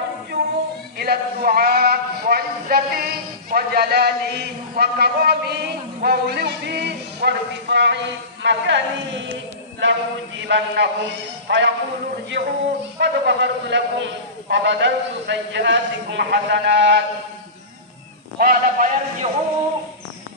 يرج إلى الدعاء وعزتي وجلالي وكرامي وعلوي وارتفاع مكاني لأجيبنهم فيقول ارجعوا قد غفرت لكم وبدلت سيئاتكم حسنات. قال فيرجعوا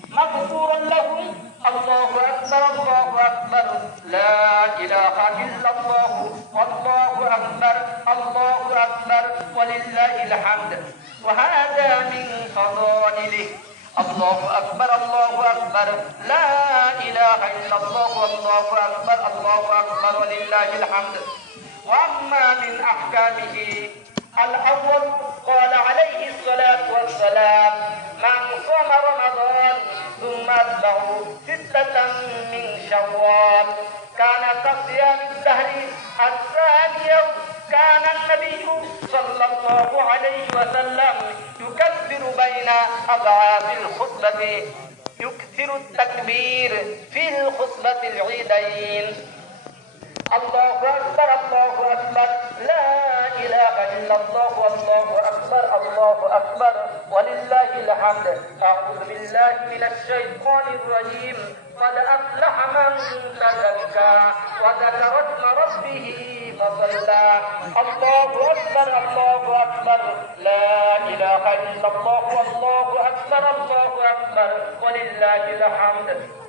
مغفورا لهم. الله أكبر الله أكبر لا إله إلا الله والله أكبر الله أكبر ولله الحمد. وهذا من فضائله. الله أكبر الله أكبر لا إله إلا الله والله أكبر الله أكبر ولله الحمد. وأما من أحكامه الأول قال عليه الصلاة والسلام من صام رمضان ثم أتبعه 6 من شوال كان كصيام الدهر. الثاني كان النبي صلى الله عليه وسلم يكبر بين أضعاف الخطبة يكثر التكبير في الخطبة العيدين. الله أكبر الله أكبر لا إله إلا الله والله أكبر الله أكبر ولله الحمد. أعوذ بالله من الشيطان الرجيم. قد أفلح من تزكى وذكر اسم ربه فصلى. الله أكبر الله أكبر لا إله إلا الله والله أكبر الله أكبر ولله الحمد.